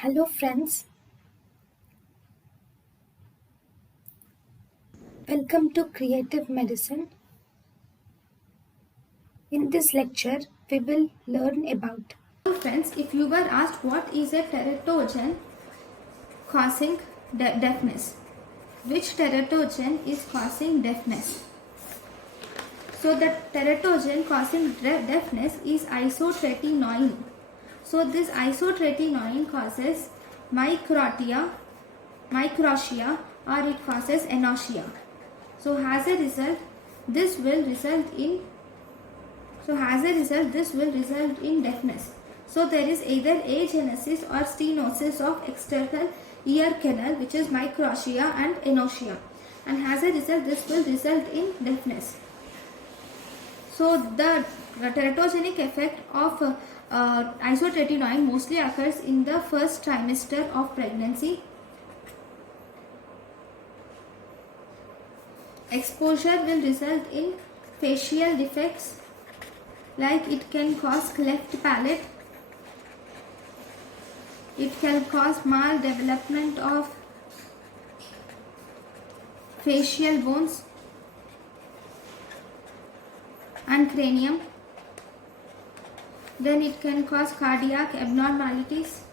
Hello friends, welcome to Creative Medicine. In this lecture, we will learn about. Hello friends, if you were asked what is a teratogen causing deafness, which teratogen is causing deafness? So the teratogen causing deafness is isotretinoin. So this isotretinoin causes microtia or it causes anosmia. So as a result, this will result in deafness. So there is either agenesis or stenosis of external ear canal, which is microtia and anosmia, and as a result this will result in deafness. So the teratogenic effect of isotretinoin mostly occurs in the first trimester of pregnancy. Exposure will result in facial defects, like it can cause cleft palate, it can cause maldevelopment of facial bones and cranium. Then it can cause cardiac abnormalities,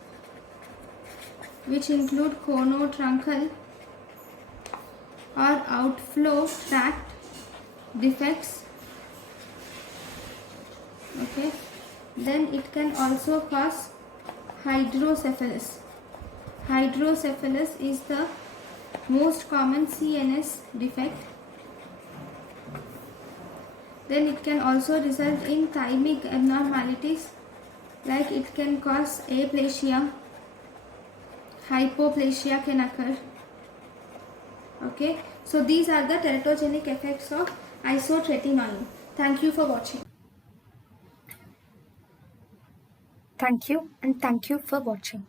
which include conotruncal or outflow tract defects. Okay. Then it can also cause hydrocephalus. Hydrocephalus is the most common CNS defect. Then it can also result in thymic abnormalities, like it can cause aplasia, hypoplasia can occur. Okay, so these are the teratogenic effects of isotretinoin. Thank you for watching. Thank you and thank you for watching.